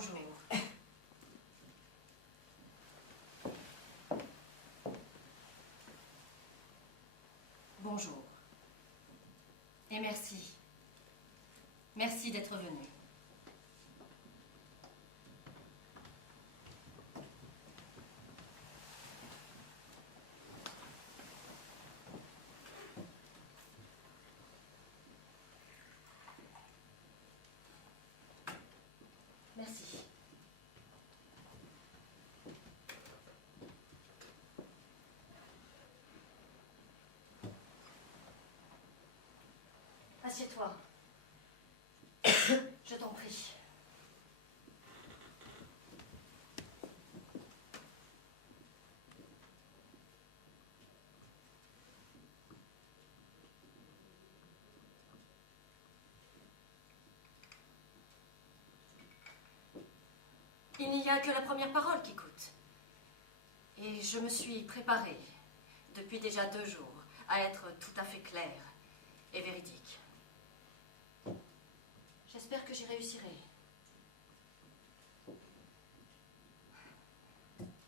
Bonjour. Bonjour. Et merci. Merci d'être venu. Merci. Assieds-toi. Je t'en prie. Il n'y a que la première parole qui coûte. Et je me suis préparée, depuis déjà 2 jours, à être tout à fait claire et véridique. J'espère que j'y réussirai.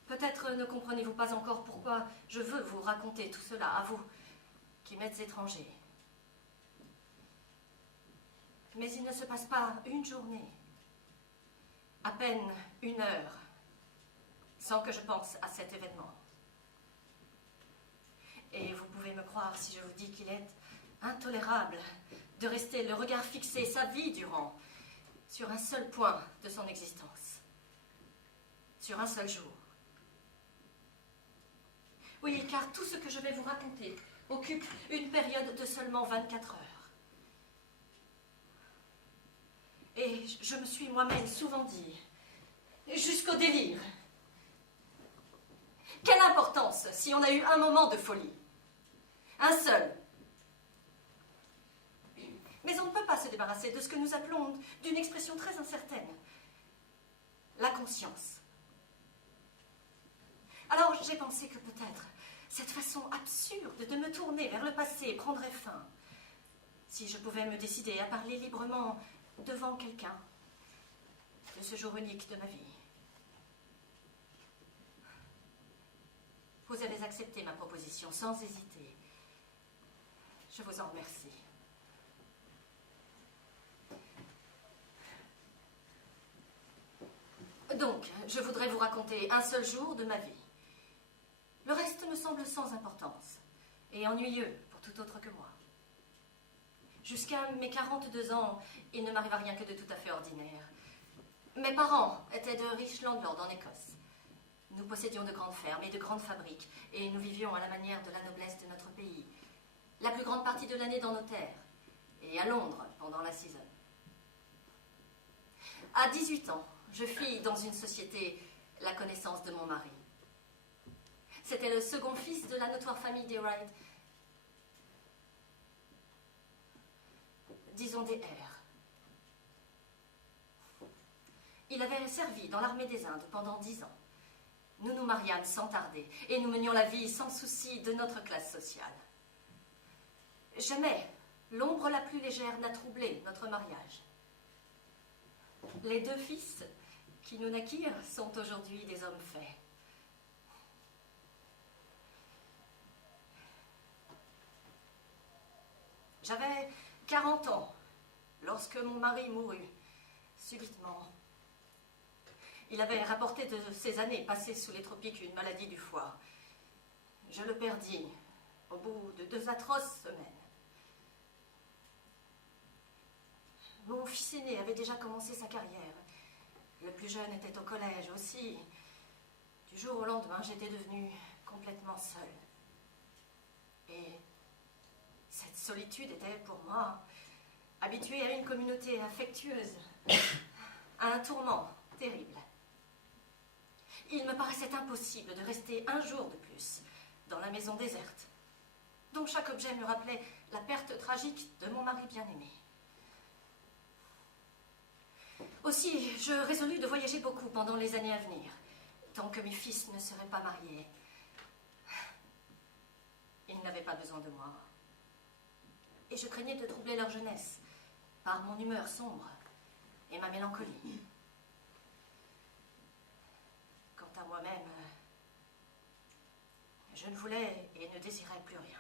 Peut-être ne comprenez-vous pas encore pourquoi je veux vous raconter tout cela, à vous, qui m'êtes étrangers. Mais il ne se passe pas une journée, à peine 1 heure, sans que je pense à cet événement. Et vous pouvez me croire si je vous dis qu'il est intolérable de rester le regard fixé sa vie durant sur un seul point de son existence, sur un seul jour. Oui, car tout ce que je vais vous raconter occupe une période de seulement 24 heures. Et je me suis moi-même souvent dit, jusqu'au délire, quelle importance si on a eu un moment de folie, un seul. Mais on ne peut pas se débarrasser de ce que nous appelons d'une expression très incertaine, la conscience. Alors j'ai pensé que peut-être cette façon absurde de me tourner vers le passé prendrait fin si je pouvais me décider à parler librement devant quelqu'un de ce jour unique de ma vie. Vous avez accepté ma proposition sans hésiter. Je vous en remercie. Donc, je voudrais vous raconter un seul jour de ma vie. Le reste me semble sans importance et ennuyeux pour tout autre que moi. Jusqu'à mes 42 ans, il ne m'arriva rien que de tout à fait ordinaire. Mes parents étaient de riches landlords en Écosse. Nous possédions de grandes fermes et de grandes fabriques, et nous vivions à la manière de la noblesse de notre pays, la plus grande partie de l'année dans nos terres, et à Londres pendant la saison. À 18 ans, je fis dans une société la connaissance de mon mari. C'était le second fils de la notoire famille des Wright, disons des R. Il avait servi dans l'armée des Indes pendant 10 ans. Nous nous mariâmes sans tarder et nous menions la vie sans souci de notre classe sociale. Jamais l'ombre la plus légère n'a troublé notre mariage. Les 2 fils qui nous naquirent sont aujourd'hui des hommes faits. J'avais 40 ans lorsque mon mari mourut, subitement. Il avait rapporté de ces années passées sous les tropiques une maladie du foie. Je le perdis au bout de 2 atroces semaines. Mon fils aîné avait déjà commencé sa carrière. Le plus jeune était au collège aussi. Du jour au lendemain, j'étais devenue complètement seule. Et cette solitude était pour moi, habituée à une communauté affectueuse, à un tourment terrible. Il me paraissait impossible de rester un jour de plus dans la maison déserte, dont chaque objet me rappelait la perte tragique de mon mari bien-aimé. Aussi, je résolus de voyager beaucoup pendant les années à venir, tant que mes fils ne seraient pas mariés. Ils n'avaient pas besoin de moi. Et je craignais de troubler leur jeunesse par mon humeur sombre et ma mélancolie. Je ne voulais et ne désirais plus rien.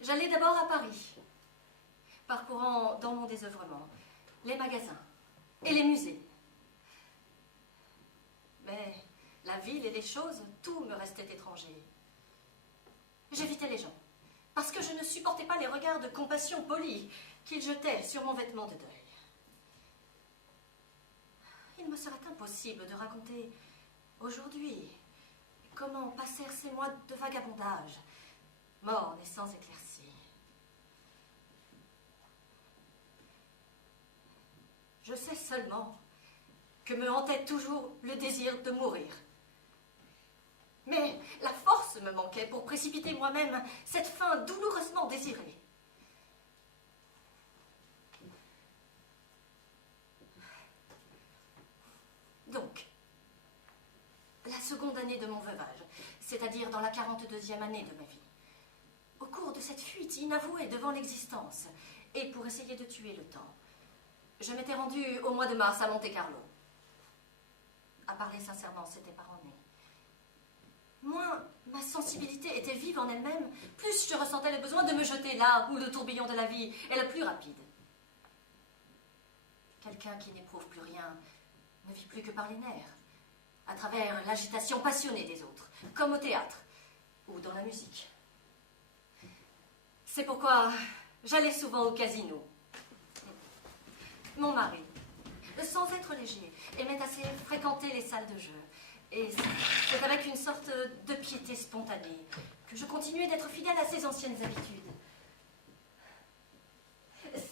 J'allais d'abord à Paris, parcourant dans mon désœuvrement les magasins et les musées. Mais la ville et les choses, tout me restait étranger. J'évitais les gens, parce que je ne supportais pas les regards de compassion polie qu'ils jetaient sur mon vêtement de deuil. Il me serait impossible de raconter aujourd'hui comment passèrent ces mois de vagabondage, mornes et sans éclaircie. Je sais seulement que me hantait toujours le désir de mourir. Mais la force me manquait pour précipiter moi-même cette fin douloureusement désirée. Donc, la seconde année de mon veuvage, c'est-à-dire dans la 42e année de ma vie, au cours de cette fuite inavouée devant l'existence, et pour essayer de tuer le temps, je m'étais rendue au mois de mars à Monte-Carlo. À parler sincèrement, c'était par ennui. Moins ma sensibilité était vive en elle-même, plus je ressentais le besoin de me jeter là où le tourbillon de la vie est le plus rapide. Quelqu'un qui n'éprouve plus rien ne vit plus que par les nerfs, à travers l'agitation passionnée des autres, comme au théâtre ou dans la musique. C'est pourquoi j'allais souvent au casino. Mon mari, sans être léger, aimait assez fréquenter les salles de jeu. Et c'est avec une sorte de piété spontanée que je continuais d'être fidèle à ses anciennes habitudes.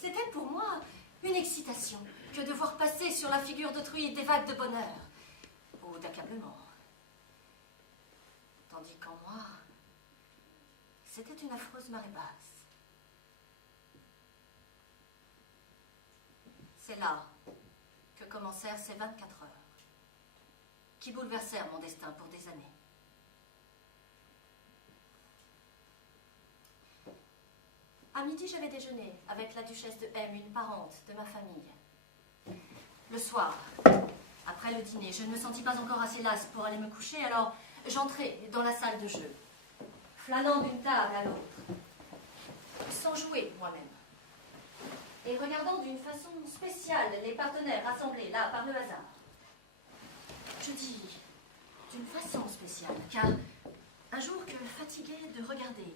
C'était pour moi une excitation que de voir passer sur la figure d'autrui des vagues de bonheur ou d'accablement. Tandis qu'en moi, c'était une affreuse marée basse. C'est là que commencèrent ces 24 heures, qui bouleversèrent mon destin pour des années. À midi, j'avais déjeuné avec la duchesse de M, une parente de ma famille. Le soir, après le dîner, je ne me sentis pas encore assez lasse pour aller me coucher, alors j'entrai dans la salle de jeu, flânant d'une table à l'autre, sans jouer moi-même, et regardant d'une façon spéciale les partenaires rassemblés là par le hasard. Je dis d'une façon spéciale, car un jour que, fatiguée de regarder,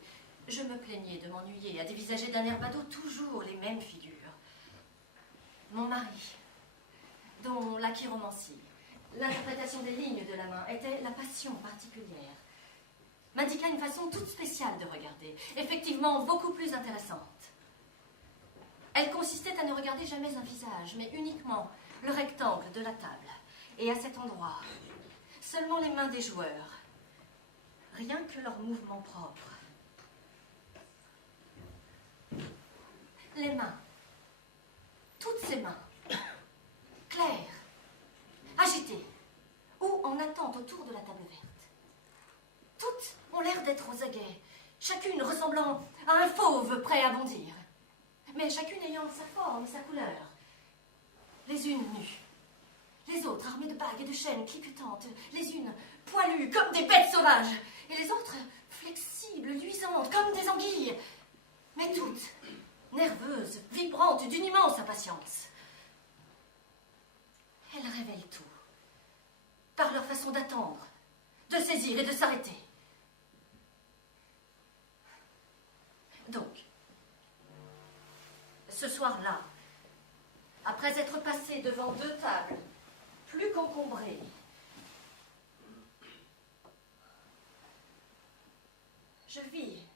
je me plaignais de m'ennuyer à dévisager d'un air badaud toujours les mêmes figures. Mon mari, dont la chiromancie, l'interprétation des lignes de la main était la passion particulière, m'indiqua une façon toute spéciale de regarder, effectivement beaucoup plus intéressante. Elle consistait à ne regarder jamais un visage, mais uniquement le rectangle de la table. Et à cet endroit, seulement les mains des joueurs, rien que leurs mouvements propres. Les mains, toutes ces mains, claires, agitées, ou en attente autour de la table verte. Toutes ont l'air d'être aux aguets, chacune ressemblant à un fauve prêt à bondir, mais chacune ayant sa forme et sa couleur. Les unes nues, les autres armées de bagues et de chaînes cliquetantes, les unes poilues comme des bêtes sauvages, et les autres flexibles, luisantes comme des anguilles, mais toutes nerveuses, vibrantes d'une immense impatience. Elles révèlent tout, par leur façon d'attendre, de saisir et de s'arrêter. Donc, ce soir-là, après être passé devant 2 tables, plus qu'encombrées, je vis,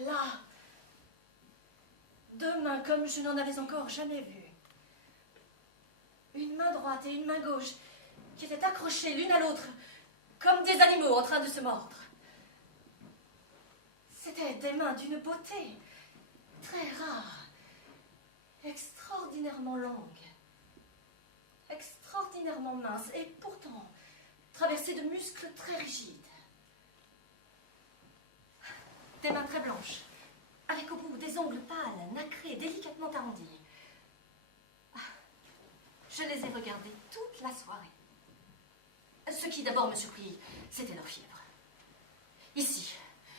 là, 2 mains comme je n'en avais encore jamais vu. Une main droite et une main gauche qui étaient accrochées l'une à l'autre comme des animaux en train de se mordre. C'étaient des mains d'une beauté très rare, extraordinairement longue, extraordinairement mince et pourtant traversée de muscles très rigides. Des mains très blanches, avec au bout des ongles pâles, nacrés, délicatement arrondis. Je les ai regardées toute la soirée. Ce qui d'abord me surprit, c'était leur fièvre. Ici,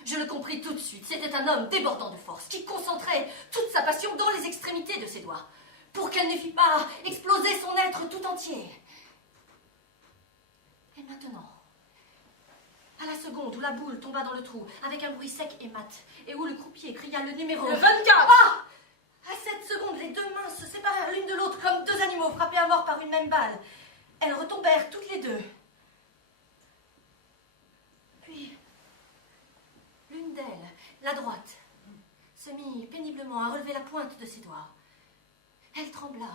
je le compris tout de suite, c'était un homme débordant de force, qui concentrait toute sa passion dans les extrémités de ses doigts, pour qu'elle ne fît pas exploser son être tout entier. Et maintenant, à la seconde où la boule tomba dans le trou, avec un bruit sec et mat, et où le croupier cria le numéro... Le 24. Ah! À cette seconde, les deux mains se séparèrent l'une de l'autre comme deux animaux frappés à mort par une même balle. Elles retombèrent toutes les deux. Puis, l'une d'elles, la droite, se mit péniblement à relever la pointe de ses doigts. Elle trembla.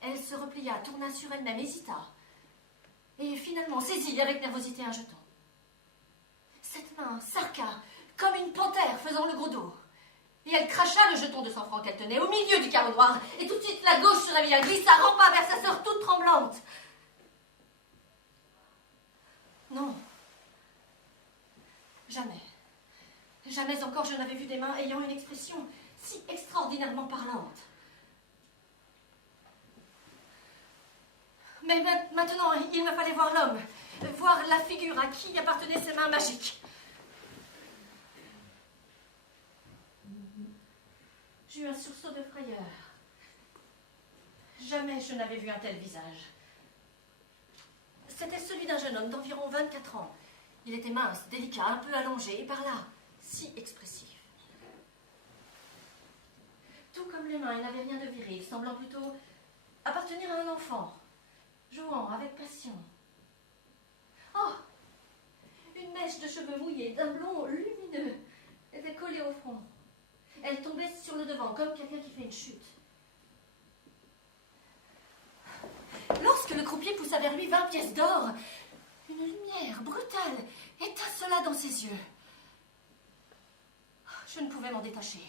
Elle se replia, tourna sur elle-même, hésita. Et finalement saisit avec nervosité un jeton. Cette main s'arqua comme une panthère faisant le gros dos. Et elle cracha le jeton de 100 francs qu'elle tenait au milieu du carreau noir. Et tout de suite, la gauche se réveilla, glissa, rampa vers sa sœur toute tremblante. Non. Jamais. Jamais encore je n'avais vu des mains ayant une expression si extraordinairement parlante. Mais maintenant, il me fallait voir l'homme, voir la figure à qui appartenaient ces mains magiques. J'eus un sursaut de frayeur. Jamais je n'avais vu un tel visage. C'était celui d'un jeune homme d'environ 24 ans. Il était mince, délicat, un peu allongé, et par là, si expressif. Tout comme les mains, il n'avait rien de viril, semblant plutôt appartenir à un enfant, jouant avec passion. Oh! Une mèche de cheveux mouillés, d'un blond lumineux, était collée au front. Elle tombait sur le devant, comme quelqu'un qui fait une chute. Lorsque le croupier poussa vers lui 20 pièces d'or, une lumière brutale étincela dans ses yeux. Je ne pouvais m'en détacher.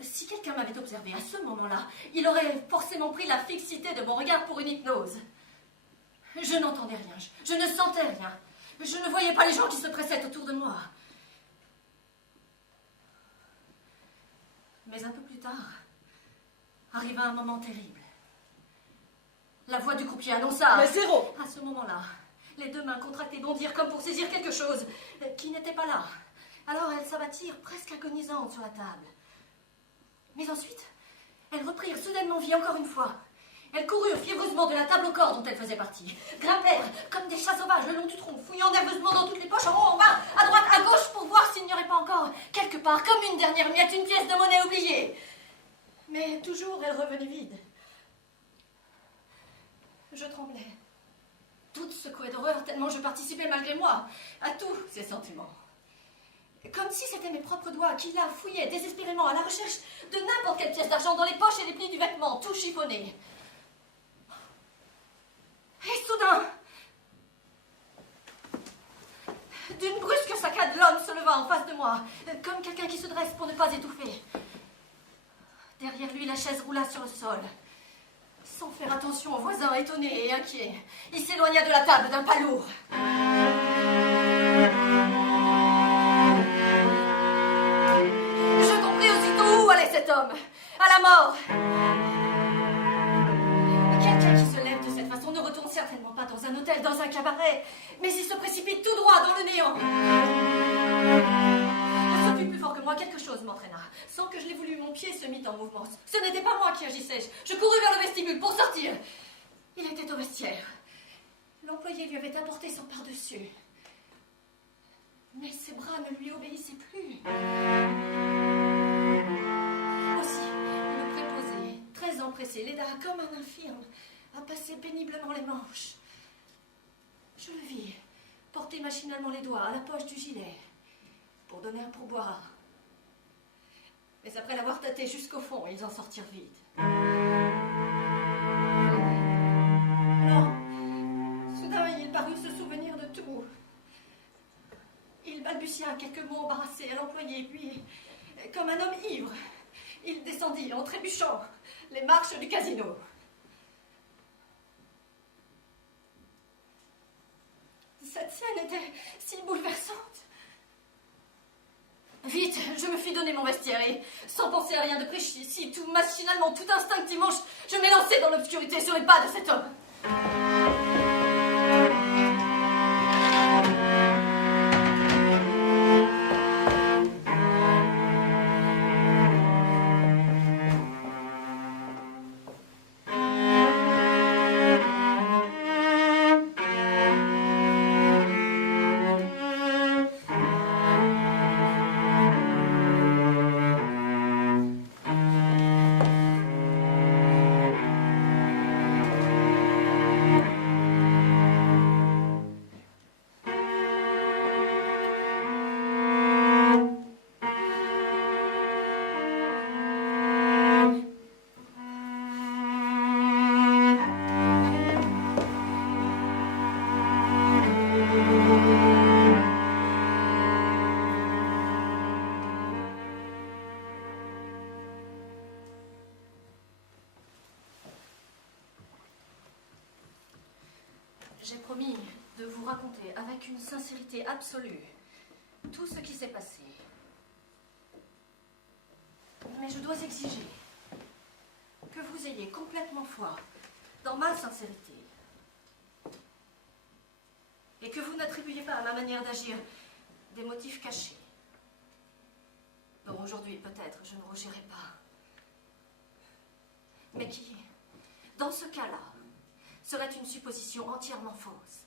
Si quelqu'un m'avait observé à ce moment-là, il aurait forcément pris la fixité de mon regard pour une hypnose. Je n'entendais rien, je ne sentais rien. Je ne voyais pas les gens qui se pressaient autour de moi. Mais un peu plus tard, arriva un moment terrible. La voix du croupier annonça... Mais zéro! À ce moment-là, les deux mains contractées bondirent comme pour saisir quelque chose qui n'était pas là. Alors elles s'abattirent presque agonisantes sur la table. Mais ensuite, elles reprirent soudainement vie encore une fois. Elles coururent fiévreusement de la table au corps dont elles faisaient partie. Grimpèrent comme des chats sauvages le long du tronc, fouillant nerveusement dans toutes les poches, en haut, en bas, à droite, à gauche, pour voir s'il n'y aurait pas encore, quelque part, comme une dernière miette, une pièce de monnaie oubliée. Mais toujours, elle revenait vide. Je tremblais. Toute secouée d'horreur, tellement je participais malgré moi à tous ces sentiments. Comme si c'était mes propres doigts qui là fouillaient désespérément à la recherche de n'importe quelle pièce d'argent dans les poches et les plis du vêtement, tout chiffonné. Et soudain, d'une brusque saccade, l'homme se leva en face de moi, comme quelqu'un qui se dresse pour ne pas étouffer. Derrière lui, la chaise roula sur le sol. Sans faire attention aux voisins étonnés et inquiets, il s'éloigna de la table d'un pas lourd. Je compris aussitôt où allait cet homme. À la mort. Quelqu'un qui se lève de cette façon ne retourne certainement pas dans un hôtel, dans un cabaret, mais il se précipite tout droit dans le néant. Ce fut plus fort que moi, quelque chose m'entraîna. Sans que je l'ai voulu, mon pied se mit en mouvement. Ce n'était pas moi qui agissais. Je courus vers le vestibule pour sortir. Il était au vestiaire. L'employé lui avait apporté son pardessus. Mais ses bras ne lui obéissaient plus. Aussi, le préposé, très empressé, l'aida comme un infirme à passer péniblement les manches. Je le vis porter machinalement les doigts à la poche du gilet pour donner un pourboire. Mais après l'avoir tâté jusqu'au fond, ils en sortirent vite. Alors, soudain, il parut se souvenir de tout. Il balbutia quelques mots embarrassés à l'employé, puis, comme un homme ivre, il descendit en trébuchant les marches du casino. Cette scène était si bouleversante. Vite, je me fis donner mon vestiaire et, sans penser à rien de précis, tout machinalement, tout instinctivement, je m'élançai dans l'obscurité sur les pas de cet homme. J'ai promis de vous raconter avec une sincérité absolue tout ce qui s'est passé. Mais je dois exiger que vous ayez complètement foi dans ma sincérité et que vous n'attribuiez pas à ma manière d'agir des motifs cachés dont aujourd'hui peut-être je ne rougirai pas, mais qui, dans ce cas-là, serait une supposition entièrement fausse.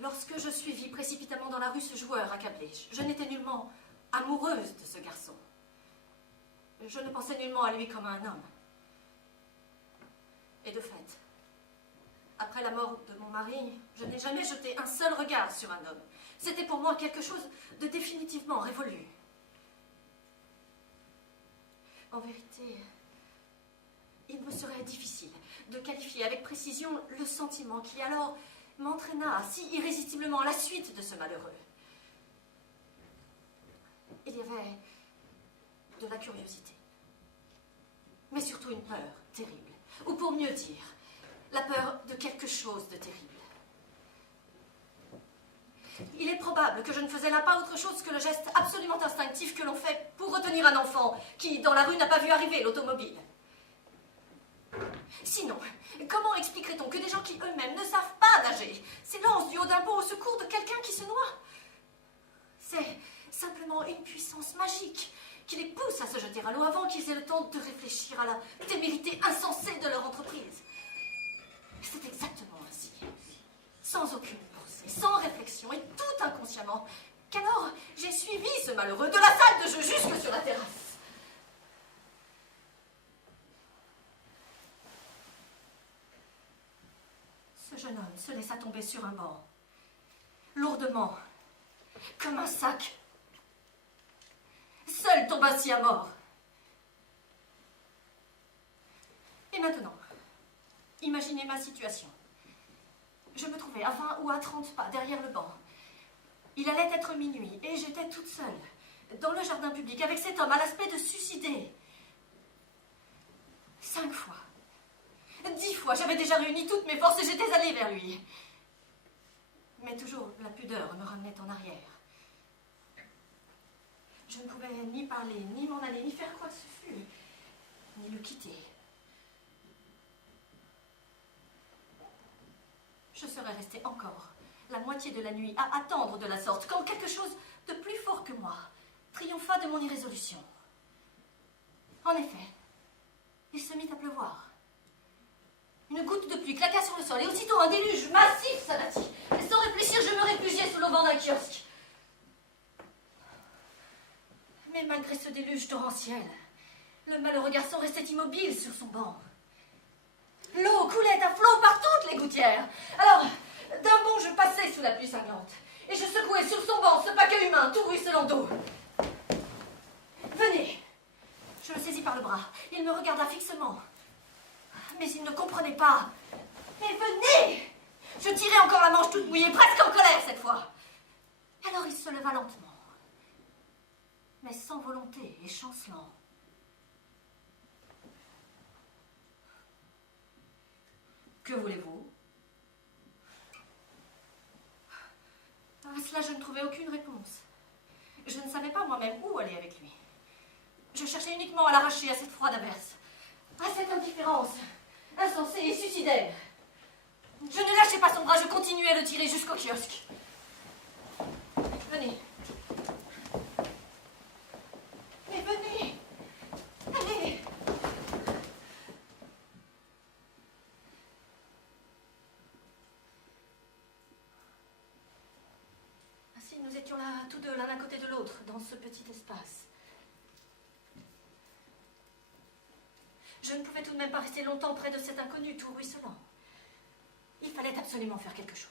Lorsque je suivis précipitamment dans la rue ce joueur accablé, je n'étais nullement amoureuse de ce garçon. Je ne pensais nullement à lui comme à un homme. Et de fait, après la mort de mon mari, je n'ai jamais jeté un seul regard sur un homme. C'était pour moi quelque chose de définitivement révolu. En vérité, il me serait difficile de qualifier avec précision le sentiment qui alors m'entraîna si irrésistiblement à la suite de ce malheureux. Il y avait de la curiosité, mais surtout une peur terrible, ou pour mieux dire, la peur de quelque chose de terrible. Il est probable que je ne faisais là pas autre chose que le geste absolument instinctif que l'on fait pour retenir un enfant qui, dans la rue, n'a pas vu arriver l'automobile. Sinon, comment expliquerait-on que des gens qui eux-mêmes ne savent pas nager s'élancent du haut d'un pont au secours de quelqu'un qui se noie? C'est simplement une puissance magique qui les pousse à se jeter à l'eau avant qu'ils aient le temps de réfléchir à la témérité insensée de leur entreprise. C'est exactement ainsi, sans aucune pensée, sans réflexion et tout inconsciemment, qu'alors j'ai suivi ce malheureux de la salle de jeu jusque sur la terrasse. Ce jeune homme se laissa tomber sur un banc, lourdement, comme un sac. Seul tomba ainsi à mort. Et maintenant, imaginez ma situation. Je me trouvais à 20 ou à 30 pas derrière le banc. Il allait être minuit et j'étais toute seule, dans le jardin public, avec cet homme à l'aspect de suicider. 5 fois. 10 fois, j'avais déjà réuni toutes mes forces et j'étais allée vers lui. Mais toujours, la pudeur me ramenait en arrière. Je ne pouvais ni parler, ni m'en aller, ni faire quoi que ce fût, ni le quitter. Je serais restée encore la moitié de la nuit à attendre de la sorte, quand quelque chose de plus fort que moi triompha de mon irrésolution. En effet, il se mit à pleuvoir. Une goutte de pluie claqua sur le sol et aussitôt un déluge massif s'abattit. Et sans réfléchir, je me réfugiai sous l'auvent d'un kiosque. Mais malgré ce déluge torrentiel, le malheureux garçon restait immobile sur son banc. L'eau coulait à flot par toutes les gouttières. Alors, d'un bond, je passai sous la pluie cinglante et je secouai sur son banc ce paquet humain tout ruisselant d'eau. Venez. Je le saisis par le bras. Il me regarda fixement. Mais il ne comprenait pas. Mais venez! Je tirai encore la manche toute mouillée, presque en colère cette fois. Alors il se leva lentement, mais sans volonté et chancelant. Que voulez-vous? À cela, je ne trouvais aucune réponse. Je ne savais pas moi-même où aller avec lui. Je cherchais uniquement à l'arracher à cette froide averse, à cette indifférence, insensé et suicidaire. Je ne lâchais pas son bras, je continuais à le tirer jusqu'au kiosque. Venez. Mais venez. Allez. Ainsi, nous étions là, tous deux, l'un à côté de l'autre, dans ce petit espace. Je ne pouvais tout de même pas rester longtemps près de cet inconnu tout ruisselant. Il fallait absolument faire quelque chose.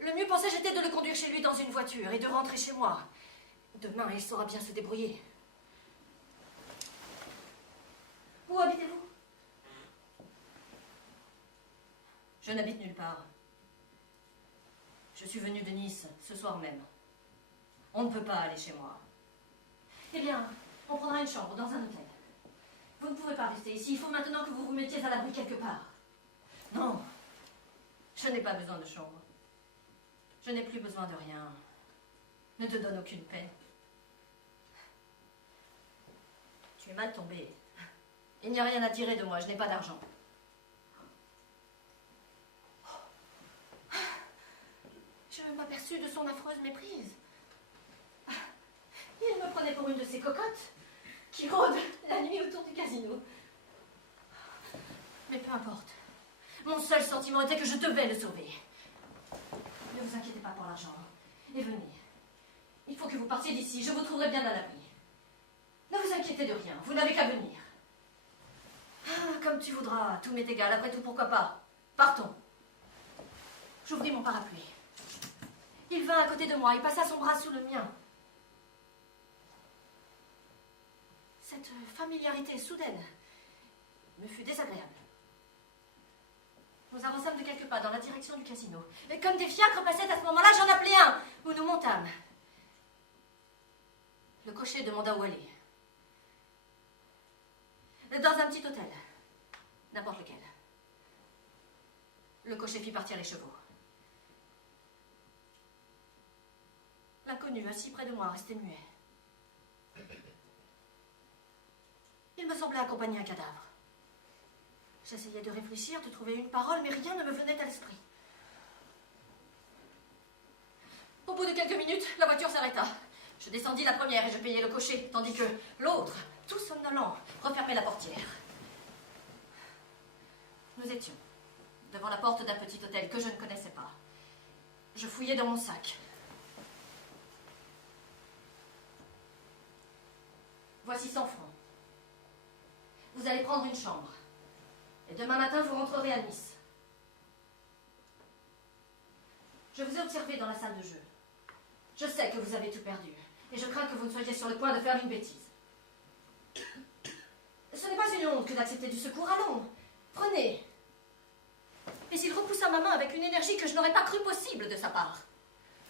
Le mieux pensé, j'étais de le conduire chez lui dans une voiture et de rentrer chez moi. Demain, il saura bien se débrouiller. Où habitez-vous? Je n'habite nulle part. Je suis venue de Nice ce soir même. On ne peut pas aller chez moi. Eh bien, on prendra une chambre dans un hôtel. Vous ne pouvez pas rester ici. Il faut maintenant que vous vous mettiez à l'abri quelque part. Non, je n'ai pas besoin de chambre. Je n'ai plus besoin de rien. Ne te donne aucune peine. Tu es mal tombé. Il n'y a rien à tirer de moi, je n'ai pas d'argent. Je m'aperçus de son affreuse méprise. Il me prenait pour une de ces cocottes qui rôdent la nuit autour du casino. Mais peu importe. Mon seul sentiment était que je devais le sauver. Ne vous inquiétez pas pour l'argent. Et venez. Il faut que vous partiez d'ici. Je vous trouverai bien à l'abri. Ne vous inquiétez de rien. Vous n'avez qu'à venir. Ah, comme tu voudras. Tout m'est égal. Après tout, pourquoi pas? Partons. J'ouvris mon parapluie. Il vint à côté de moi. Il passa son bras sous le mien. Cette familiarité soudaine me fut désagréable. Nous avançâmes de quelques pas dans la direction du casino. Et comme des fiacres passaient à ce moment-là, j'en appelai un, où nous montâmes. Le cocher demanda où aller. Dans un petit hôtel. N'importe lequel. Le cocher fit partir les chevaux. L'inconnu, assis près de moi, restait muet. Il me semblait accompagner un cadavre. J'essayais de réfléchir, de trouver une parole, mais rien ne me venait à l'esprit. Au bout de quelques minutes, la voiture s'arrêta. Je descendis la première et je payai le cocher, tandis que l'autre, tout somnolent, refermait la portière. Nous étions devant la porte d'un petit hôtel que je ne connaissais pas. Je fouillai dans mon sac. Voici 100 francs. Vous allez prendre une chambre. Et demain matin, vous rentrerez à Nice. Je vous ai observé dans la salle de jeu. Je sais que vous avez tout perdu. Et je crains que vous ne soyez sur le point de faire une bêtise. Ce n'est pas une honte que d'accepter du secours. Allons, prenez. Mais il repoussa ma main avec une énergie que je n'aurais pas cru possible de sa part.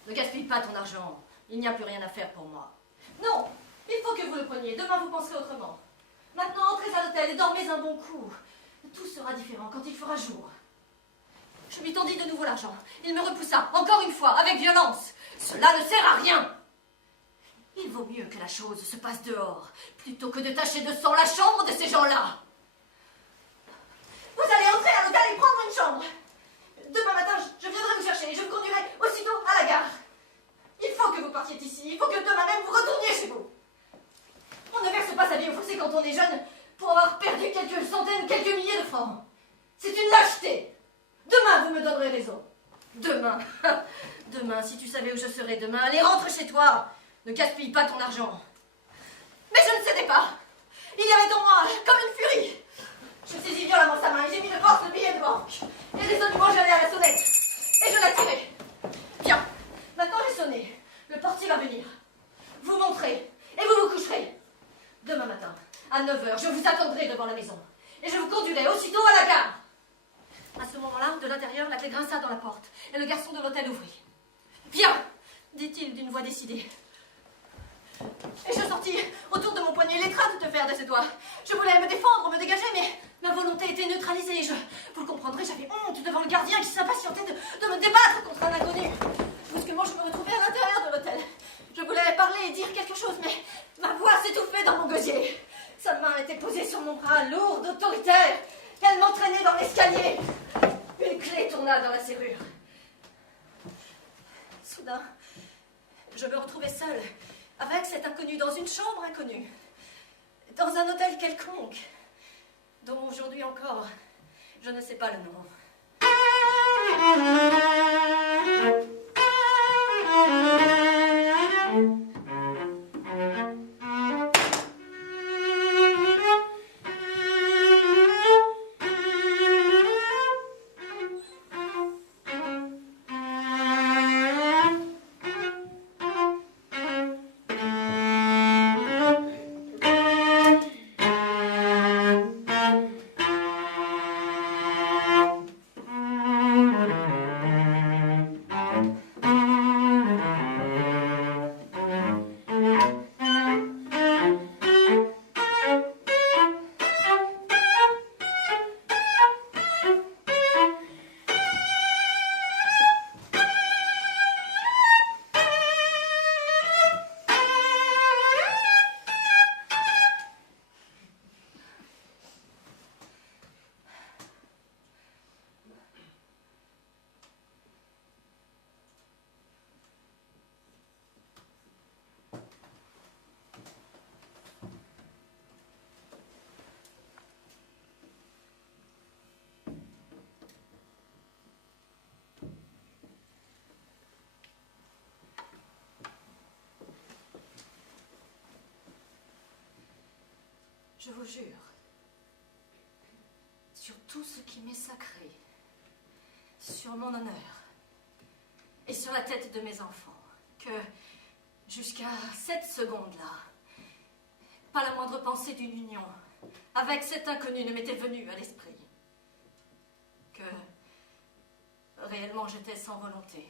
Ne gaspille pas ton argent. Il n'y a plus rien à faire pour moi. Non, il faut que vous le preniez. Demain, vous penserez autrement. Maintenant, entrez à l'hôtel et dormez un bon coup. Tout sera différent quand il fera jour. Je lui tendis de nouveau l'argent. Il me repoussa, encore une fois, avec violence. Cela ne sert à rien. Il vaut mieux que la chose se passe dehors, plutôt que de tacher de sang la chambre de ces gens-là. Vous allez entrer à l'hôtel et prendre une chambre. Demain matin, je viendrai vous chercher et je vous conduirai aussitôt à la gare. Il faut que vous partiez d'ici. Il faut que demain même vous retourniez chez vous. On ne verse pas sa vie au fossé quand on est jeune pour avoir perdu quelques centaines, quelques milliers de francs. C'est une lâcheté. Demain, vous me donnerez raison. Demain. Demain, si tu savais où je serais demain, allez, rentre chez toi. Ne gaspille pas ton argent. Mais je ne cédais pas. Il y avait en moi comme une furie. Je saisis violemment sa main et j'ai mis de force le billet de banque. Et résolument, j'allais à la sonnette. Et je la tirai. Bien. Maintenant, j'ai sonné. Le portier va venir. Vous monterez. Et vous vous coucherez. Demain matin, à 9h, je vous attendrai devant la maison. Et je vous conduirai aussitôt à la gare. À ce moment-là, de l'intérieur, la clé grinça dans la porte. Et le garçon de l'hôtel ouvrit. Viens, dit-il d'une voix décidée. Et je sortis autour de mon poignet l'étreinte de fer de ses doigts. Je voulais me défendre, me dégager, mais ma volonté était neutralisée. Vous le comprendrez, j'avais honte devant le gardien qui s'impatientait de me débattre contre un inconnu. Brusquement, je me retrouvais à l'intérieur de l'hôtel. Je voulais parler et dire quelque chose, mais ma voix s'étouffait dans mon gosier. Sa main était était posée sur mon bras, lourde, autoritaire. Elle m'entraînait dans l'escalier. Une clé tourna dans la serrure. Soudain, je me retrouvais seule, avec cet inconnu, dans une chambre inconnue, dans un hôtel quelconque, dont aujourd'hui encore, je ne sais pas le nom. Je vous jure, sur tout ce qui m'est sacré, sur mon honneur et sur la tête de mes enfants, que jusqu'à cette seconde-là, pas la moindre pensée d'une union avec cet inconnu ne m'était venue à l'esprit. Que réellement j'étais sans volonté.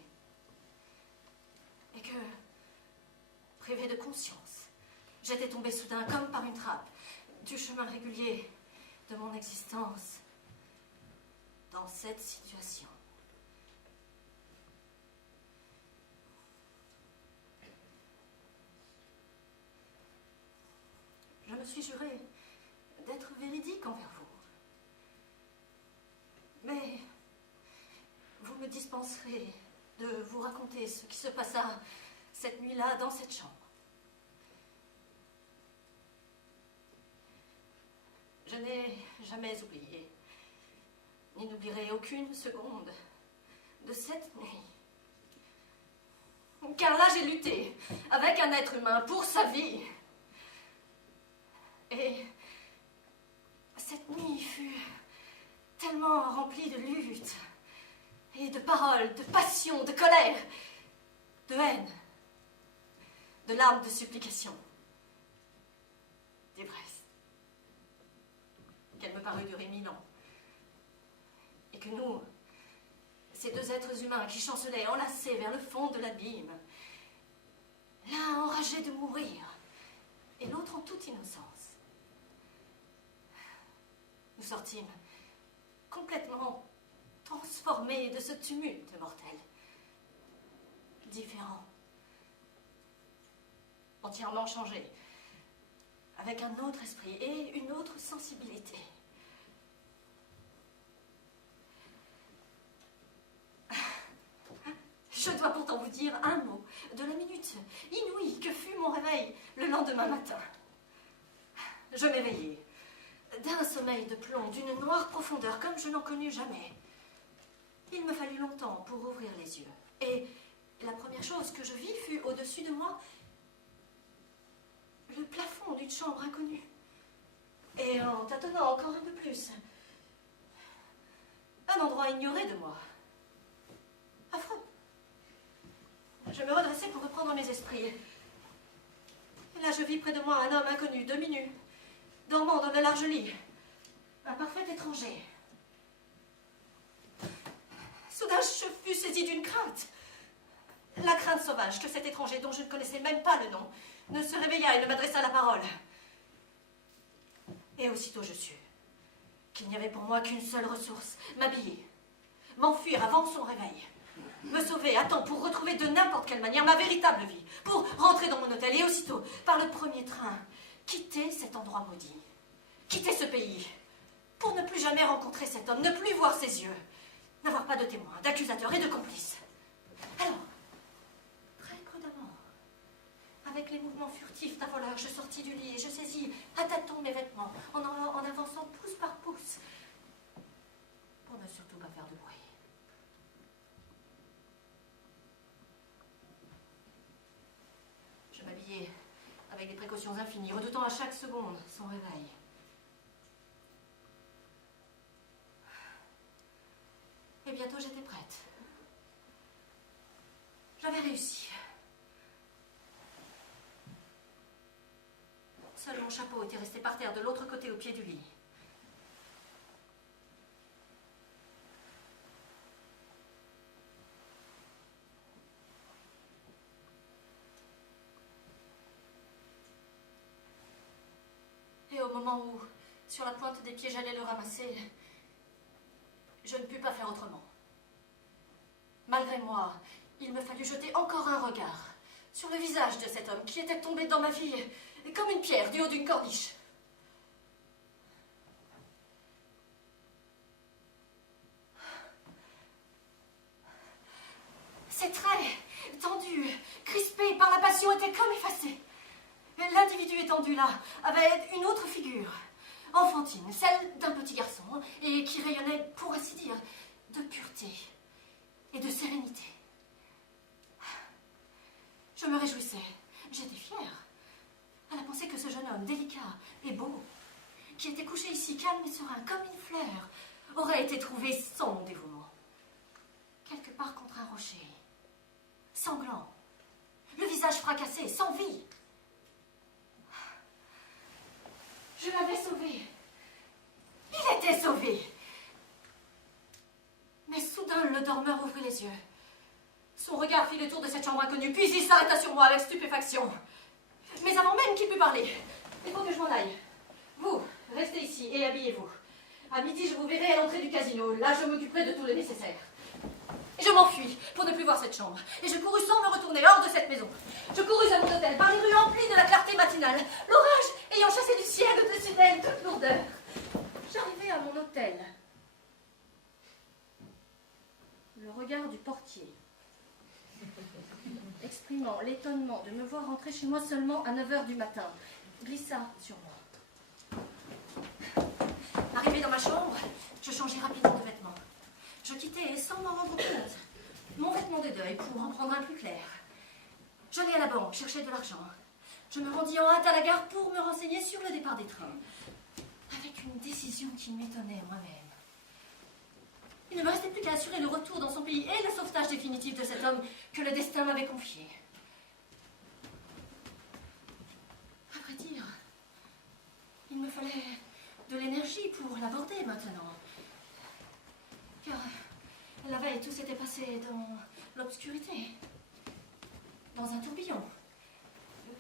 Et que, privée de conscience, j'étais tombée soudain comme par une trappe du chemin régulier de mon existence dans cette situation. Je me suis juré d'être véridique envers vous. Mais vous me dispenserez de vous raconter ce qui se passa cette nuit-là dans cette chambre. Je n'ai jamais oublié, ni n'oublierai aucune seconde de cette nuit. Car là, j'ai lutté avec un être humain pour sa vie. Et cette nuit fut tellement remplie de lutte, et de paroles, de passion, de colère, de haine, de larmes de supplication, d'ivresse, qu'elle me parut durer 1000 ans. Et que nous, ces deux êtres humains qui chancelaient enlacés vers le fond de l'abîme, l'un enragé de mourir, et l'autre en toute innocence, nous sortîmes complètement transformés de ce tumulte mortel, différents, entièrement changés, avec un autre esprit et une autre sensibilité. Je dois pourtant vous dire un mot de la minute inouïe que fut mon réveil le lendemain matin. Je m'éveillai d'un sommeil de plomb, d'une noire profondeur comme je n'en connus jamais. Il me fallut longtemps pour ouvrir les yeux. Et la première chose que je vis fut au-dessus de moi le plafond d'une chambre inconnue. Et en tâtonnant encore un peu plus, un endroit ignoré de moi. Affreux. Je me redressai pour reprendre mes esprits. Et là, je vis près de moi un homme inconnu, demi-nu, dormant dans le large lit. Un parfait étranger. Soudain, je fus saisie d'une crainte. La crainte sauvage que cet étranger, dont je ne connaissais même pas le nom, ne se réveilla et ne m'adressa la parole. Et aussitôt je sus qu'il n'y avait pour moi qu'une seule ressource, m'habiller, m'enfuir avant son réveil, me sauver à temps pour retrouver de n'importe quelle manière ma véritable vie, pour rentrer dans mon hôtel et aussitôt, par le premier train, quitter cet endroit maudit. quitter ce pays, pour ne plus jamais rencontrer cet homme, ne plus voir ses yeux, n'avoir pas de témoins, d'accusateurs et de complices. Alors, très prudemment, avec les mouvements furtifs d'un voleur, je sortis du lit et je saisis à tâtons mes vêtements, en avançant pouce par pouce, pour ne surtout pas faire de bruit. Je m'habillai avec des précautions infinies, redoutant à chaque seconde son réveil. Et bientôt j'étais prête. J'avais réussi. Seul mon chapeau était resté par terre de l'autre côté au pied du lit. Et au moment où, sur la pointe des pieds, j'allais le ramasser, je ne pus pas faire autrement. Malgré moi, il me fallut jeter encore un regard sur le visage de cet homme qui était tombé dans ma vie comme une pierre du haut d'une corniche. Ses traits, tendus, crispés par la passion, étaient comme effacés. L'individu étendu là avait une autre figure, enfantine, celle d'un petit garçon, et qui rayonnait, pour ainsi dire, de pureté et de sérénité. Je me réjouissais, j'étais fière, à la pensée que ce jeune homme délicat et beau, qui était couché ici calme et serein comme une fleur, aurait été trouvé sans mon dévouement, quelque part contre un rocher, sanglant, le visage fracassé, sans vie. Je l'avais sauvé. Il était sauvé. Mais soudain, le dormeur ouvrit les yeux. Son regard fit le tour de cette chambre inconnue, puis il s'arrêta sur moi avec stupéfaction. Mais avant même qu'il pût parler, il faut que je m'en aille. Vous, restez ici et habillez-vous. À midi, je vous verrai à l'entrée du casino. Là, je m'occuperai de tout le nécessaire. Et je m'enfuis pour ne plus voir cette chambre. Et je courus sans me retourner hors de cette maison. Je courus à mon hôtel par les rues emplies de la clarté matinale, l'orage ayant chassé du ciel au-dessus d'elle toute lourdeur. J'arrivai à mon hôtel. Le regard du portier, exprimant l'étonnement de me voir rentrer chez moi seulement à 9h du matin, glissa sur moi. Arrivé dans ma chambre, je changeai rapidement de vêtements. Je quittai, sans m'en rendre compte, mon vêtement de deuil pour en prendre un plus clair. J'allai à la banque chercher de l'argent. Je me rendis en hâte à la gare pour me renseigner sur le départ des trains, avec une décision qui m'étonnait moi-même. Il ne me restait plus qu'à assurer le retour dans son pays et le sauvetage définitif de cet homme que le destin m'avait confié. À vrai dire, il me fallait de l'énergie pour l'aborder maintenant. Car la veille, tout s'était passé dans l'obscurité, dans un tourbillon.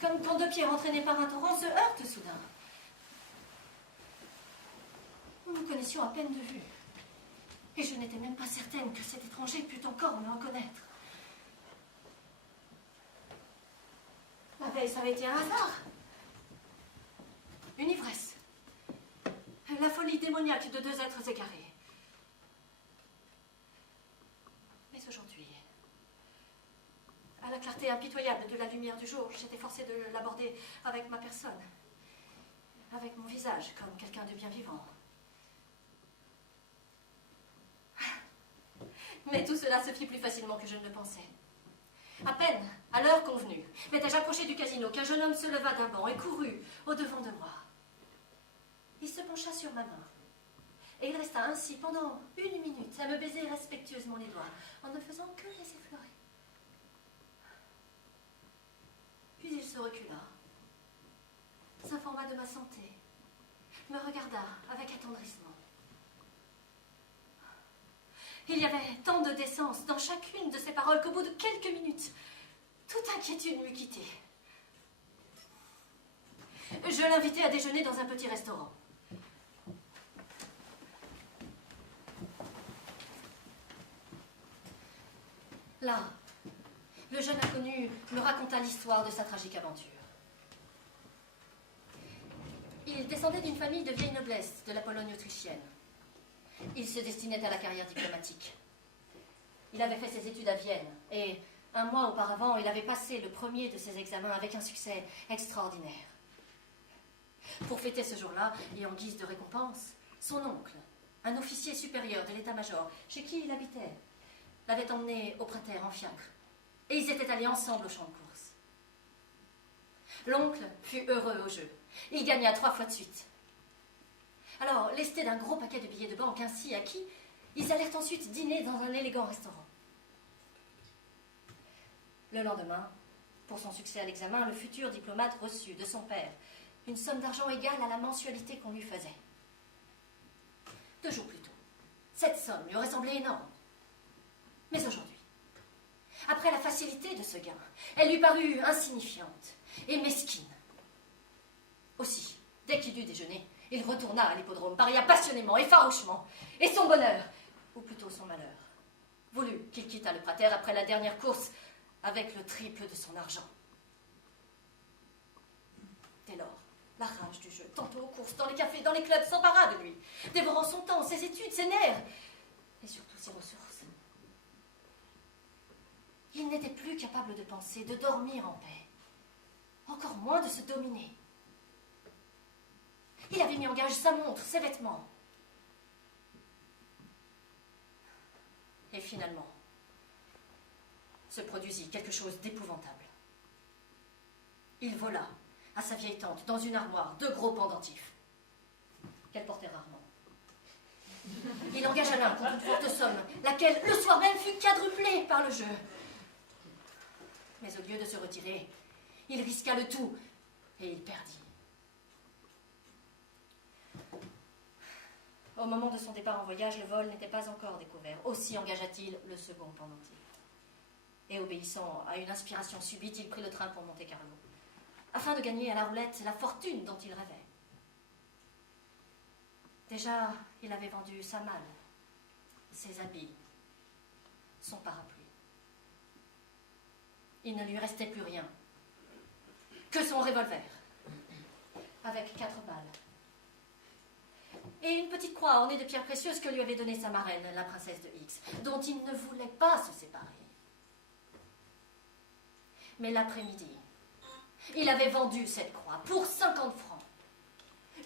Comme quand deux pierres entraînées par un torrent se heurtent soudain. Nous nous connaissions à peine de vue. Et je n'étais même pas certaine que cet étranger pût encore me reconnaître. La veille, ça avait été un hasard. Une ivresse. La folie démoniaque de deux êtres égarés. Mais aujourd'hui, à la clarté impitoyable de la lumière du jour, j'étais forcée de l'aborder avec ma personne, avec mon visage, comme quelqu'un de bien vivant. Mais tout cela se fit plus facilement que je ne le pensais. À peine, à l'heure convenue, m'étais-je approché du casino qu'un jeune homme se leva d'un banc et courut au-devant de moi. Il se pencha sur ma main. Et il resta ainsi pendant 1 minute à me baiser respectueusement les doigts, en ne faisant que les effleurer. Puis il se recula, s'informa de ma santé, me regarda avec attendrissement. Il y avait tant de décence dans chacune de ses paroles qu'au bout de quelques minutes, toute inquiétude m'eût quittée. Je l'invitai à déjeuner dans un petit restaurant. Là, le jeune inconnu me raconta l'histoire de sa tragique aventure. Il descendait d'une famille de vieille noblesse de la Pologne autrichienne. Il se destinait à la carrière diplomatique. Il avait fait ses études à Vienne et 1 mois auparavant, il avait passé le premier de ses examens avec un succès extraordinaire. Pour fêter ce jour-là, et en guise de récompense, son oncle, un officier supérieur de l'état-major, chez qui il habitait, l'avait emmené au prater en fiacre. Et ils étaient allés ensemble au champ de course. L'oncle fut heureux au jeu. Il gagna 3 fois de suite. Alors, lestés d'un gros paquet de billets de banque ainsi acquis, ils allèrent ensuite dîner dans un élégant restaurant. Le lendemain, pour son succès à l'examen, le futur diplomate reçut de son père une somme d'argent égale à la mensualité qu'on lui faisait. 2 jours plus tôt, cette somme lui aurait semblé énorme. Mais aujourd'hui, après la facilité de ce gain, elle lui parut insignifiante et mesquine. Aussi, dès qu'il eut déjeuné, il retourna à l'hippodrome, paria passionnément et farouchement, et son bonheur, ou plutôt son malheur, voulut qu'il quittât le prater après la dernière course avec le triple de son argent. Dès lors, la rage du jeu, tantôt aux courses, dans les cafés, dans les clubs, s'empara de lui, dévorant son temps, ses études, ses nerfs, et surtout ses ressources. Il n'était plus capable de penser, de dormir en paix, encore moins de se dominer. Il avait mis en gage sa montre, ses vêtements. Et finalement, se produisit quelque chose d'épouvantable. Il vola à sa vieille tante, dans une armoire, 2 gros pendentifs, qu'elle portait rarement. Il engagea l'un pour une forte somme, laquelle, le soir même, fut quadruplée par le jeu. Mais au lieu de se retirer, il risqua le tout, et il perdit. Au moment de son départ en voyage, le vol n'était pas encore découvert. Aussi engagea-t-il le second pendentif. Et obéissant à une inspiration subite, il prit le train pour Monte-Carlo, afin de gagner à la roulette la fortune dont il rêvait. Déjà, il avait vendu sa malle, ses habits, son parapluie. Il ne lui restait plus rien que son revolver, avec 4 balles. Et une petite croix ornée de pierres précieuses que lui avait donnée sa marraine, la princesse de X, dont il ne voulait pas se séparer. Mais l'après-midi, il avait vendu cette croix pour 50 francs,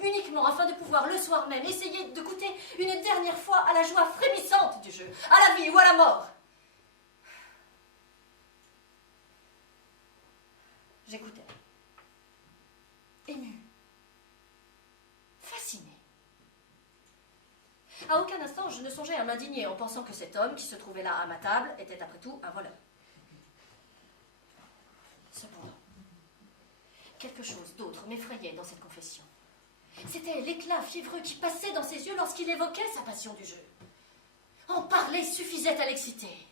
uniquement afin de pouvoir le soir même essayer de goûter une dernière fois à la joie frémissante du jeu, à la vie ou à la mort. J'écoutais, ému, fasciné. À aucun instant, je ne songeais à m'indigner en pensant que cet homme qui se trouvait là à ma table était après tout un voleur. Cependant, quelque chose d'autre m'effrayait dans cette confession. C'était l'éclat fiévreux qui passait dans ses yeux lorsqu'il évoquait sa passion du jeu. En parler suffisait à l'exciter.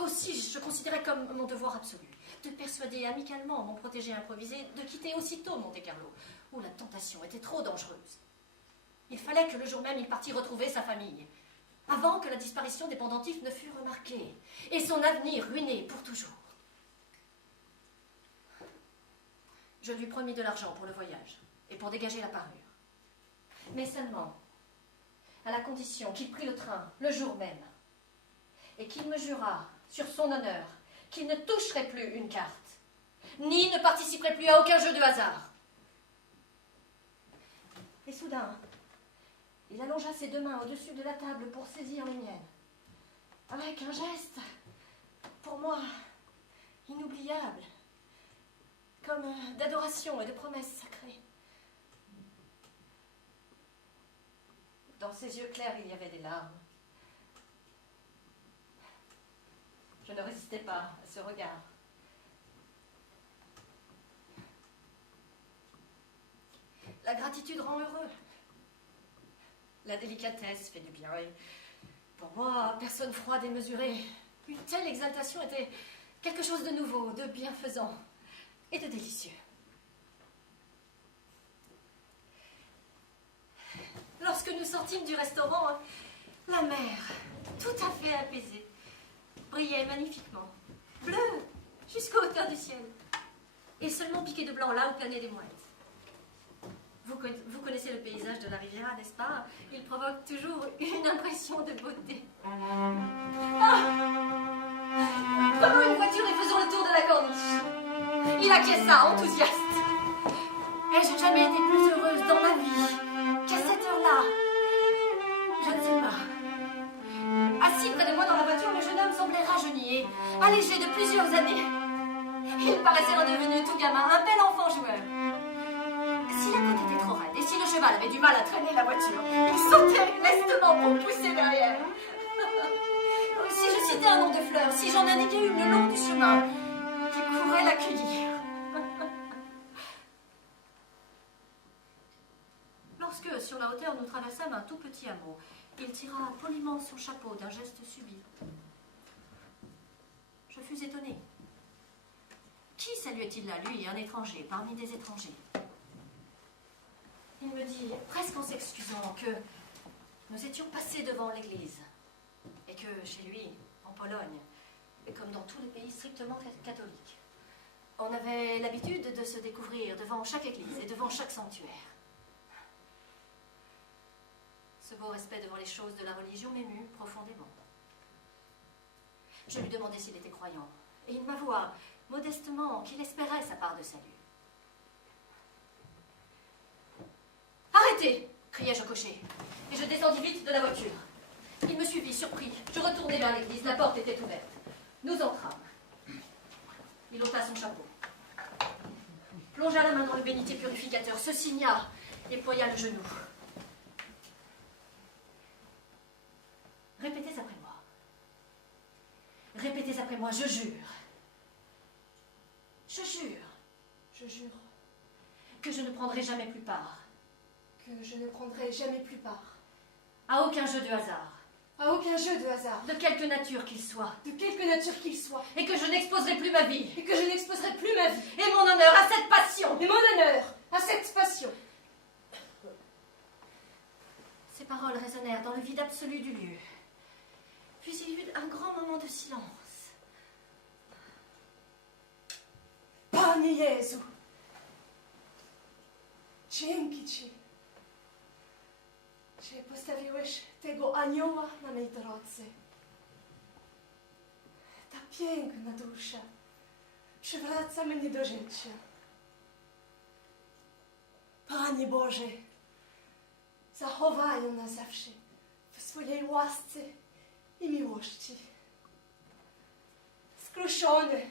Aussi, je considérais comme mon devoir absolu de persuader amicalement mon protégé improvisé de quitter aussitôt Monte-Carlo, où la tentation était trop dangereuse. Il fallait que le jour même il partît retrouver sa famille, avant que la disparition des pendentifs ne fût remarquée, et son avenir ruiné pour toujours. Je lui promis de l'argent pour le voyage, et pour dégager la parure. Mais seulement, à la condition qu'il prît le train le jour même, et qu'il me jura, sur son honneur, qu'il ne toucherait plus une carte, ni ne participerait plus à aucun jeu de hasard. Et soudain, il allongea ses 2 mains au-dessus de la table pour saisir les miennes, avec un geste, pour moi, inoubliable, comme d'adoration et de promesse sacrée. Dans ses yeux clairs, il y avait des larmes. Je ne résistais pas à ce regard. La gratitude rend heureux. La délicatesse fait du bien. Et pour moi, personne froide et mesurée, une telle exaltation était quelque chose de nouveau, de bienfaisant et de délicieux. Lorsque nous sortîmes du restaurant, la mer, tout à fait apaisée, brillait magnifiquement, bleue jusqu'aux hauteurs du ciel, et seulement piquée de blanc là où planaient des mouettes. Vous connaissez le paysage de la Riviera, n'est-ce pas? Il provoque toujours une impression de beauté. Ah! Prenons une voiture et faisons le tour de la corniche. Il acquiesça, enthousiaste. Ai-je jamais été plus heureuse dans ma vie qu'à cette heure-là? Je ne sais pas. Assis près de moi dans la voiture, le jeune homme semblait rajeuni et allégé de plusieurs années. Il paraissait redevenu tout gamin, un bel enfant joueur. Si la côte était trop raide et si le cheval avait du mal à traîner la voiture, il sautait lestement pour pousser derrière. Si je citais un nom de fleur, si j'en indiquais une le long du chemin, il courait l'accueillir. Lorsque, sur la hauteur, nous traversâmes un tout petit hameau, il tira poliment son chapeau d'un geste subit. Je fus étonnée. Qui saluait-il là, lui, un étranger, parmi des étrangers? Il me dit, presque en s'excusant, que nous étions passés devant l'église et que chez lui, en Pologne, comme dans tous les pays strictement catholiques, on avait l'habitude de se découvrir devant chaque église et devant chaque sanctuaire. Ce beau respect devant les choses de la religion m'émut profondément. Je lui demandai s'il était croyant, et il m'avoua modestement qu'il espérait sa part de salut. « Arrêtez !» criai-je au cocher, et je descendis vite de la voiture. Il me suivit, surpris. Je retournai vers l'église, la porte était ouverte. Nous entrâmes. Il ôta son chapeau, plongea la main dans le bénitier purificateur, se signa et ploya le genou. Répétez après moi. Répétez après moi, je jure. Je jure. Je jure. Que je ne prendrai jamais plus part. Que je ne prendrai jamais plus part. À aucun jeu de hasard. À aucun jeu de hasard. De quelque nature qu'il soit. De quelque nature qu'il soit. Et que je n'exposerai plus ma vie. Et que je n'exposerai plus ma vie. Et mon honneur à cette passion. Et mon honneur à cette passion. Ces paroles résonnèrent dans le vide absolu du lieu. Puis il y eut un grand moment de silence. Panie Jezu, dzięki Ci, że postawiłeś tego anioła na mej drodze. Ta piękna dusza przywraca mnie do życia. Panie Boże, zachowaj ją na zawsze w swojej łasce i miłości. Skruszony,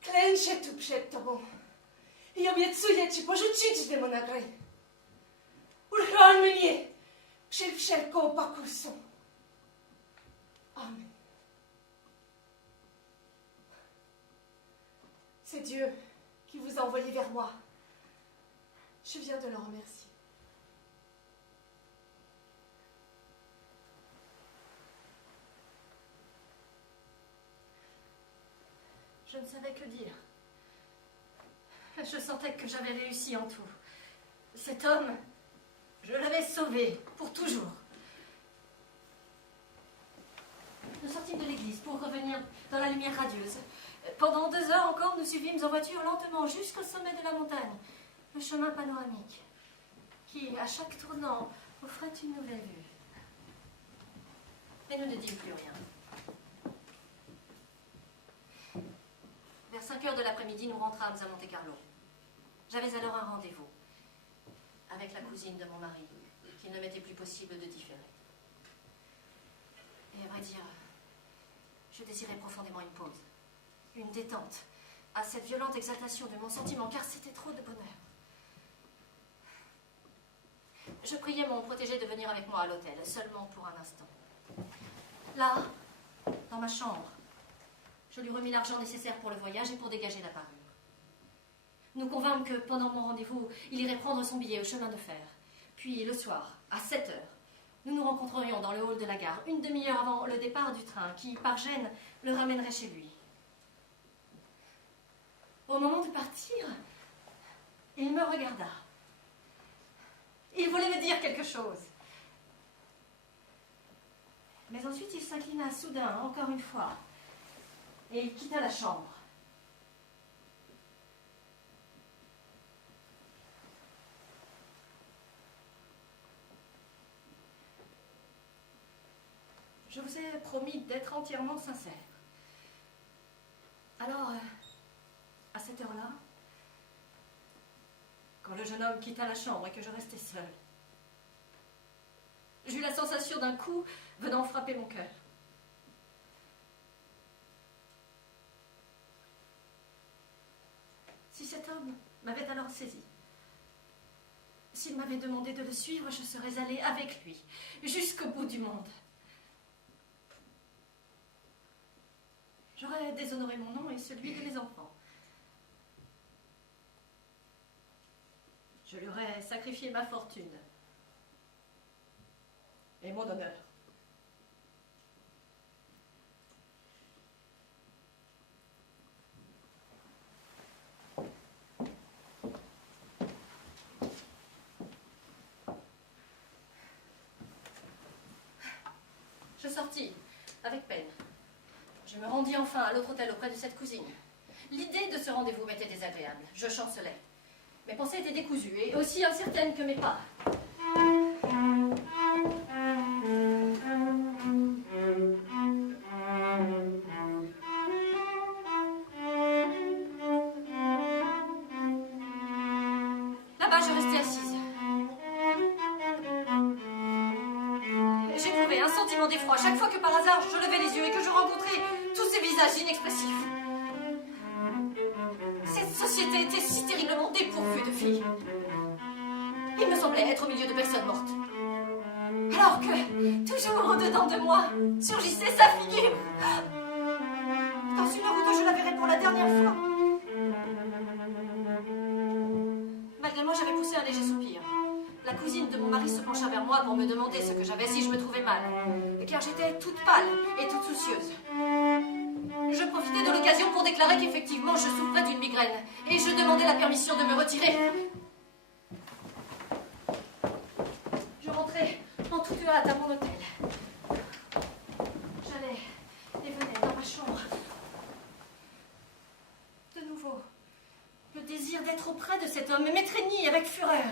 klęczę tu przed Tobą i obiecuję Ci porzucić demona gry. Uchroń mnie przed wszelką pokusą. Amen. C'est Dieu qui vous a envoyé vers moi. Je viens de le remercier. Je ne savais que dire. Je sentais que j'avais réussi en tout. Cet homme, je l'avais sauvé pour toujours. Nous sortîmes de l'église pour revenir dans la lumière radieuse. Pendant 2 heures encore, nous suivîmes en voiture lentement jusqu'au sommet de la montagne, le chemin panoramique, qui, à chaque tournant, offrait une nouvelle vue. Mais nous ne dîmes plus rien. Vers 5 heures de l'après-midi, nous rentrâmes à Monte-Carlo. J'avais alors un rendez-vous avec la cousine de mon mari, qu'il ne m'était plus possible de différer. Et à vrai dire, je désirais profondément une pause, une détente à cette violente exaltation de mon sentiment, car c'était trop de bonheur. Je priai mon protégé de venir avec moi à l'hôtel, seulement pour un instant. Là, dans ma chambre, je lui remis l'argent nécessaire pour le voyage et pour dégager la parure. Nous convînmes que pendant mon rendez-vous, il irait prendre son billet au chemin de fer. Puis le soir, à 7 heures, nous nous rencontrerions dans le hall de la gare, une demi-heure avant le départ du train qui, par gêne, le ramènerait chez lui. Au moment de partir, il me regarda. Il voulait me dire quelque chose. Mais ensuite, il s'inclina soudain, encore une fois, et il quitta la chambre. Je vous ai promis d'être entièrement sincère. Alors, à cette heure-là, quand le jeune homme quitta la chambre et que je restais seule, j'eus la sensation d'un coup venant frapper mon cœur. Si cet homme m'avait alors saisi, s'il m'avait demandé de le suivre, je serais allée avec lui, jusqu'au bout du monde. J'aurais déshonoré mon nom et celui de mes enfants. Je lui aurais sacrifié ma fortune et mon honneur. Je sortis, avec peine. Je me rendis enfin à l'autre hôtel auprès de cette cousine. L'idée de ce rendez-vous m'était désagréable. Je chancelais. Mes pensées étaient décousues et aussi incertaines que mes pas. Là-bas, je restais assise. J'éprouvais un sentiment d'effroi chaque fois que par hasard je levais les yeux et que je rencontrais tous ces visages inexpressifs. Cette société était si terriblement dépourvue de filles. Il me semblait être au milieu de personnes mortes. Alors que, toujours au-dedans de moi, surgissait sa figure. Dans une heure ou deux, je la verrai pour la dernière fois. Malgré moi, j'avais poussé un léger soupir. La cousine de mon mari se pencha vers moi pour me demander ce que j'avais si je me trouvais mal, car j'étais toute pâle et toute soucieuse. Je profitais de l'occasion pour déclarer qu'effectivement je souffrais d'une migraine et je demandais la permission de me retirer. Je rentrais en toute hâte à mon hôtel. J'allais et venais dans ma chambre. De nouveau, le désir d'être auprès de cet homme m'étreignit avec fureur.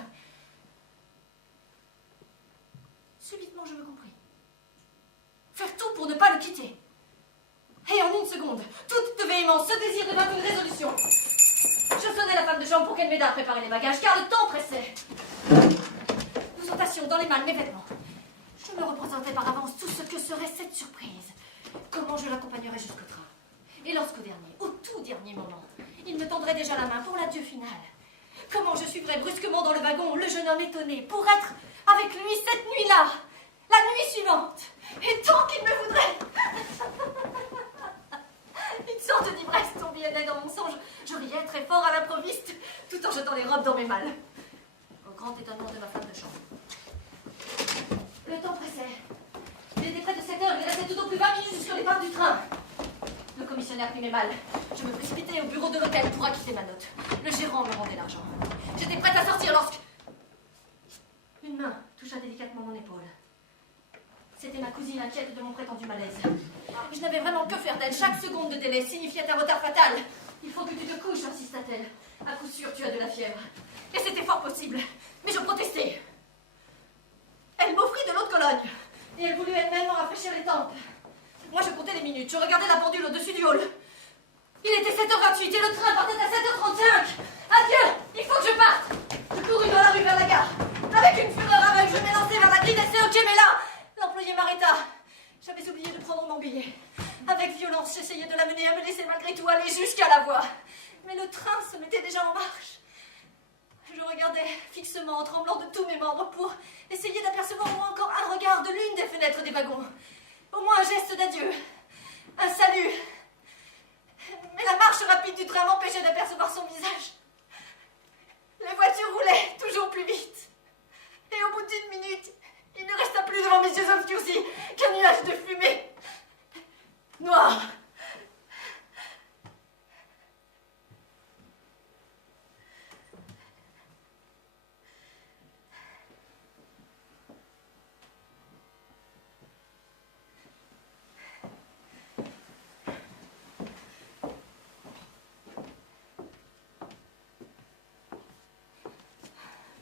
Subitement, je me compris. Faire tout pour ne pas le quitter. Et en une seconde, toute de véhémence, ce désir devint une résolution. Je sonnai la femme de chambre pour qu'elle m'aidât à préparer les bagages, car le temps pressait. Nous entassions dans les malles mes vêtements. Je me représentais par avance tout ce que serait cette surprise. Comment je l'accompagnerais jusqu'au train. Et lorsqu'au dernier, au tout dernier moment, il me tendrait déjà la main pour l'adieu final. Comment je suivrais brusquement dans le wagon le jeune homme étonné pour être avec lui cette nuit-là, la nuit suivante, et tant qu'il me voudrait. Une sorte d'ivresse tourbillonnait dans mon sang. Je riais très fort à l'improviste, tout en jetant les robes dans mes malles. Au grand étonnement de ma femme de chambre. Le temps pressait. Il était près de 7 heures, il restait tout au plus 20 minutes jusqu'au départ du train. Le commissionnaire prit mes malles. Je me précipitai au bureau de l'hôtel pour acquitter ma note. Le gérant me rendait l'argent. J'étais prête à sortir lorsque... une main toucha délicatement mon épaule. C'était ma cousine inquiète de mon prétendu malaise. Je n'avais vraiment que faire d'elle. Chaque seconde de délai signifiait un retard fatal. Il faut que tu te couches, insista-t-elle. À coup sûr, tu as de la fièvre. Et c'était fort possible. Mais je protestai. Elle m'offrit de l'eau de Cologne. Et elle voulut elle-même m'en rafraîchir les tempes. Moi, je comptais les minutes. Je regardais la pendule au-dessus du hall. Il était 7h28 et le train partait à 7h35. Adieu, il faut que je parte. Je courus dans la rue vers la gare. Avec une fureur aveugle, je m'élançai vers la grille d'essai au quai, mais là, l'employé m'arrêta. J'avais oublié de prendre mon billet. Avec violence, j'essayais de l'amener à me laisser malgré tout aller jusqu'à la voie. Mais le train se mettait déjà en marche. Je regardais fixement en tremblant de tous mes membres pour essayer d'apercevoir au moins encore un regard de l'une des fenêtres des wagons. Au moins un geste d'adieu, un salut. Mais la marche rapide du train m'empêchait d'apercevoir son visage. Les voitures roulaient toujours plus vite. Et au bout d'une minute, il ne resta plus devant mes yeux obscurcis qu'un nuage de fumée. Noir.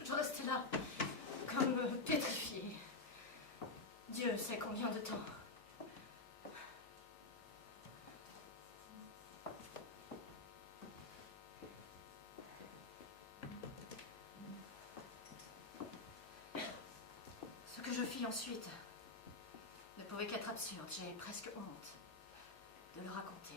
Je restais là, comme pétrifiée. Dieu sait combien de temps. fille ensuite ne pouvait qu'être absurde. J'ai presque honte de le raconter.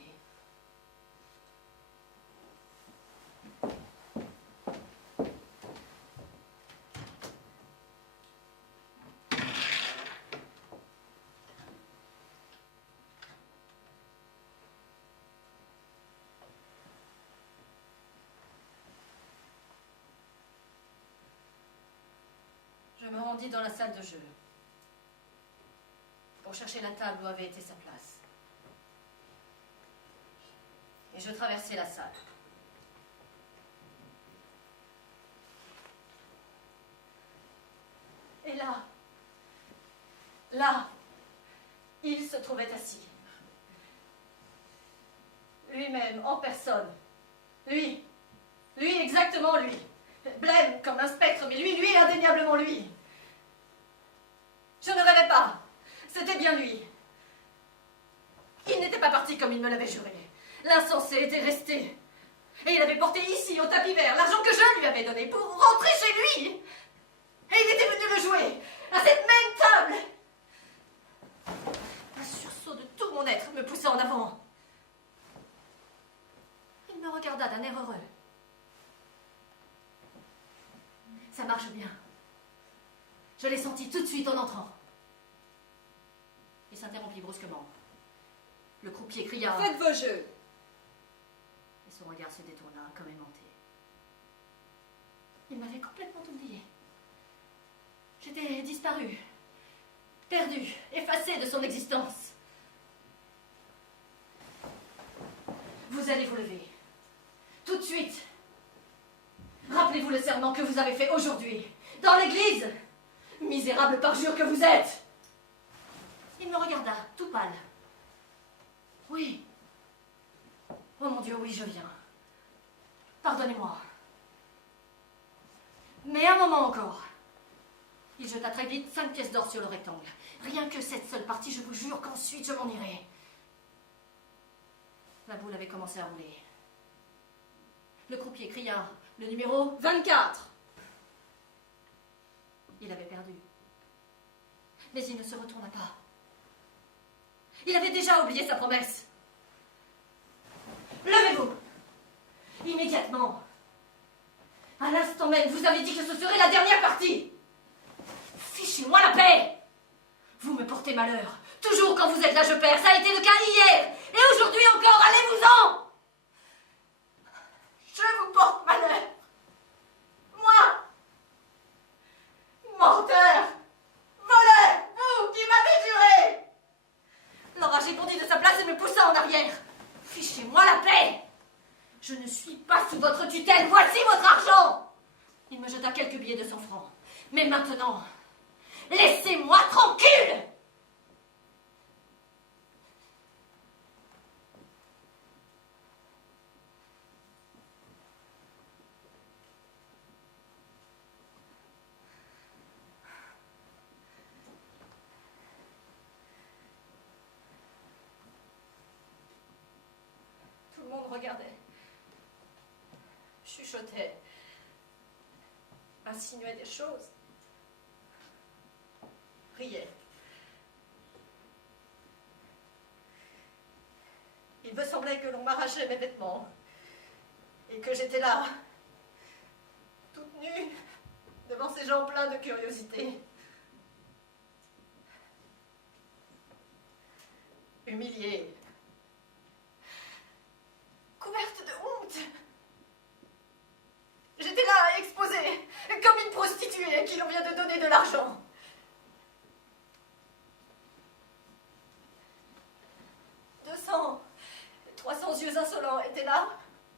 Je me rendis dans la salle de jeu pour chercher la table où avait été sa place. Et je traversai la salle. Et là, il se trouvait assis. Lui-même, en personne. Lui, exactement lui. Blême comme un spectre, mais lui, indéniablement lui. Je ne rêvais pas. C'était bien lui. Il n'était pas parti comme il me l'avait juré. L'insensé était resté. Et il avait porté ici, au tapis vert, l'argent que je lui avais donné pour rentrer chez lui. Et il était venu le jouer, à cette même table. Un sursaut de tout mon être me poussa en avant. Il me regarda d'un air heureux. Ça marche bien. Je l'ai senti tout de suite en entrant. Il s'interrompit brusquement. Le croupier cria « Faites vos jeux !» Et son regard se détourna comme aimanté. Il m'avait complètement oublié. J'étais disparue, perdue, effacée de son existence. Vous allez vous lever. Tout de suite. Rappelez-vous le serment que vous avez fait aujourd'hui, dans l'église. Misérable parjure que vous êtes. Il me regarda, tout pâle. Oui. Oh mon Dieu, oui, je viens. Pardonnez-moi. Mais un moment encore. Il jeta très vite 5 pièces d'or sur le rectangle. Rien que cette seule partie, je vous jure qu'ensuite je m'en irai. La boule avait commencé à rouler. Le croupier cria le numéro 24. Il avait perdu. Mais il ne se retourna pas. Il avait déjà oublié sa promesse. Levez-vous. Immédiatement. À l'instant même, vous avez dit que ce serait la dernière partie. Fichez-moi la paix. Vous me portez malheur. Toujours quand vous êtes là, je perds. Ça a été le cas hier. Et aujourd'hui encore. Allez-vous-en. Je vous porte malheur. Moi. Menteur. Voleur. Vous qui m'avez juré. L'enragé bondit de sa place et me poussa en arrière. Fichez-moi la paix. Je ne suis pas sous votre tutelle. Voici votre argent. Il me jeta quelques billets de 100 francs. Mais maintenant, laissez-moi tranquille. Tout le monde regardait, chuchotait, insinuait des choses, riait. Il me semblait que l'on m'arrachait mes vêtements et que j'étais là, toute nue, devant ces gens pleins de curiosité. Humiliée, couverte de honte. J'étais là, exposée, comme une prostituée à qui l'on vient de donner de l'argent. Deux 300 yeux insolents étaient là,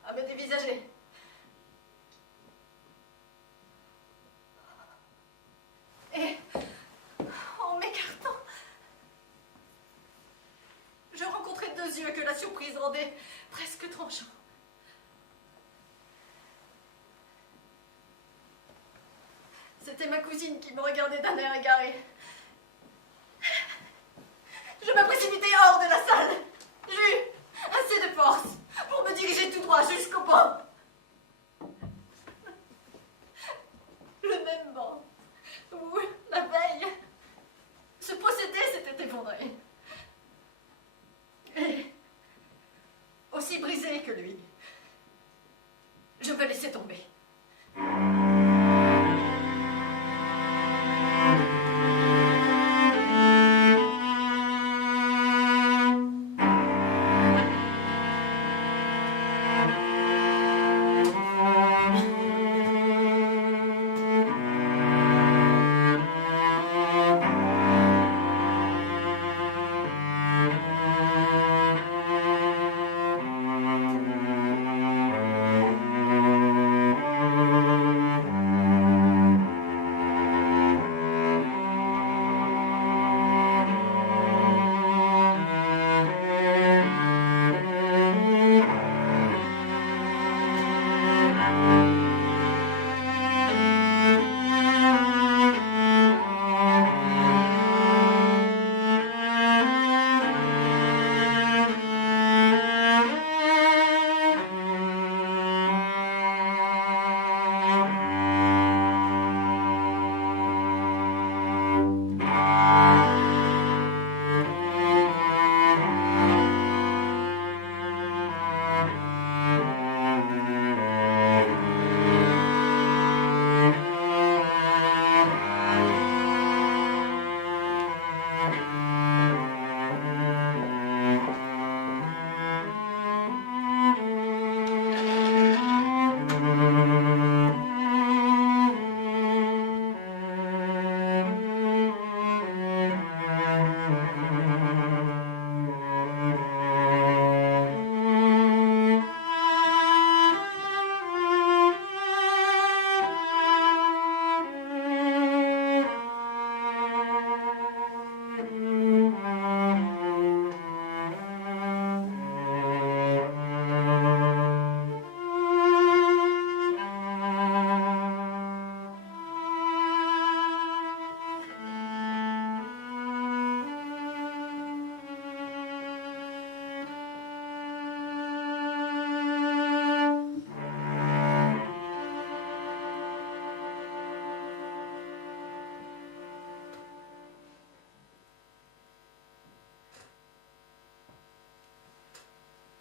à me dévisager. Et, en m'écartant, je rencontrais 2 yeux que la surprise rendait presque tranchants. C'était ma cousine qui me regardait d'un air égaré. Je me précipitai hors de la salle. J'eus assez de force pour me diriger tout droit jusqu'au banc. Le même banc où, la veille,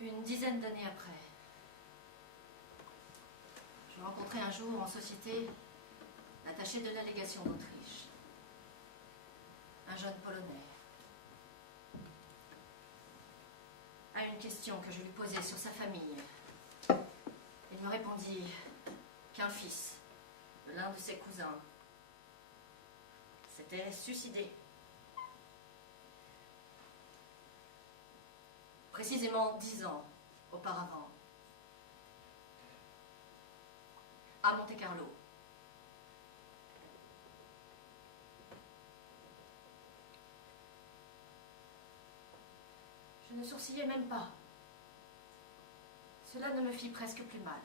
Une dizaine d'années après, je rencontrais un jour en société l'attaché de la légation d'Autriche, un jeune Polonais. À une question que je lui posais sur sa famille, il me répondit qu'un fils de l'un de ses cousins s'était suicidé. Précisément 10 ans auparavant, à Monte-Carlo. Je ne sourcillais même pas. Cela ne me fit presque plus mal.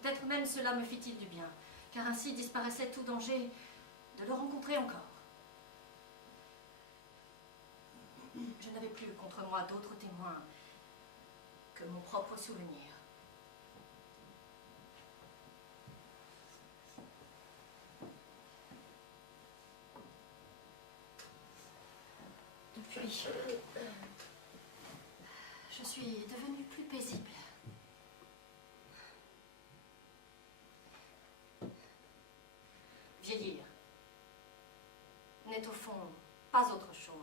Peut-être même cela me fit-il du bien, car ainsi disparaissait tout danger de le rencontrer encore. Je n'avais plus contre moi d'autres témoins que mon propre souvenir. Depuis, je suis devenue plus paisible. Vieillir n'est au fond pas autre chose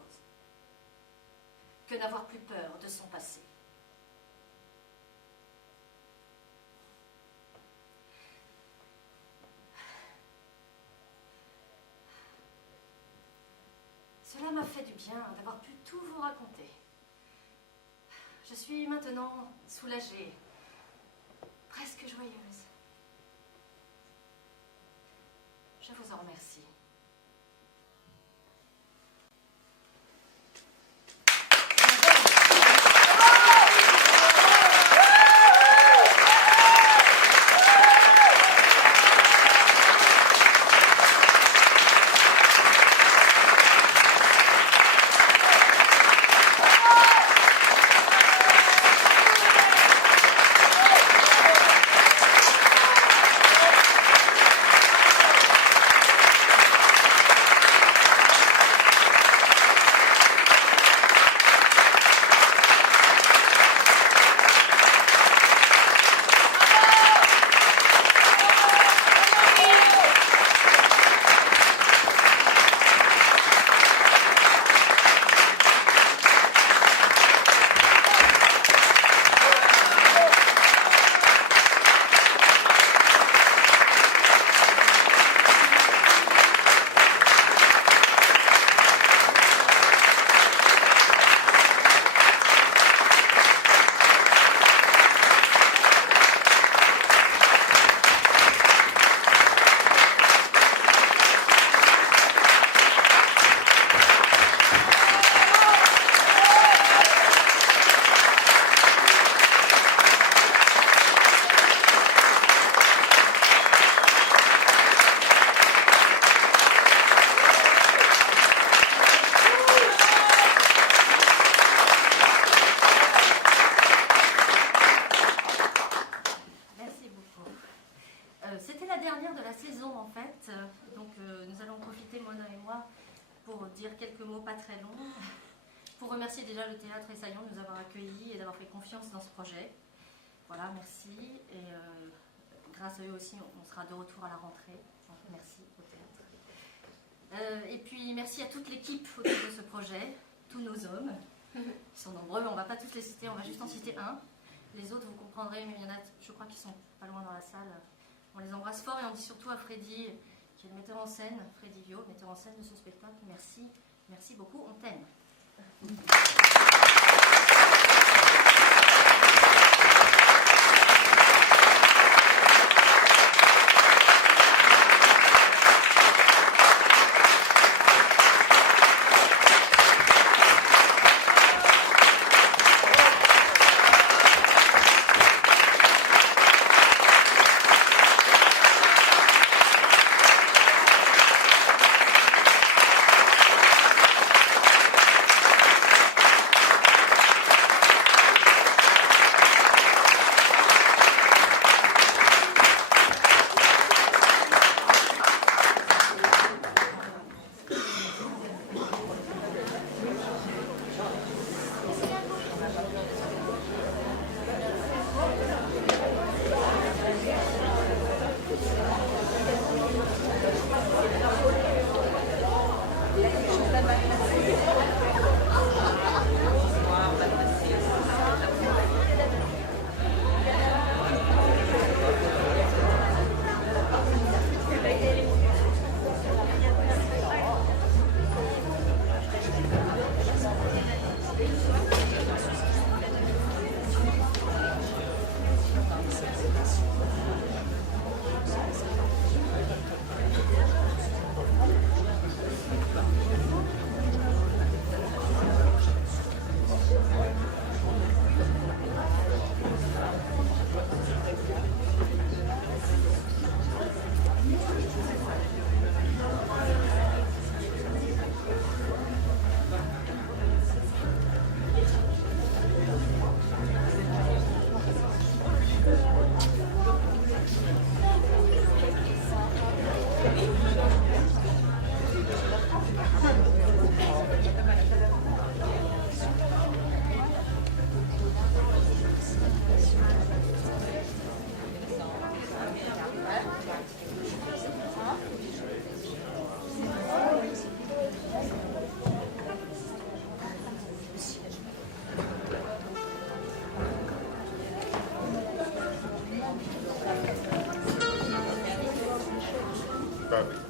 que n'avoir plus peur de son passé. Cela m'a fait du bien d'avoir pu tout vous raconter. Je suis maintenant soulagée, presque joyeuse. Je vous en remercie. C'était la dernière de la saison en fait, donc nous allons profiter, Mona et moi, pour dire quelques mots pas très longs, pour remercier déjà le Théâtre Essaillon de nous avoir accueillis et d'avoir fait confiance dans ce projet. Voilà, merci, et grâce à eux aussi, on sera de retour à la rentrée, donc merci au Théâtre. Et puis merci à toute l'équipe autour de ce projet, tous nos hommes, ils sont nombreux, on ne va pas tous les citer, on va juste en citer un. Les autres, vous comprendrez, mais il y en a, je crois, qui sont pas loin dans la salle. On les embrasse fort et on dit surtout à Freddy, qui est le metteur en scène, Freddy Vio, metteur en scène de ce spectacle, merci, merci beaucoup, on t'aime. Bah oui.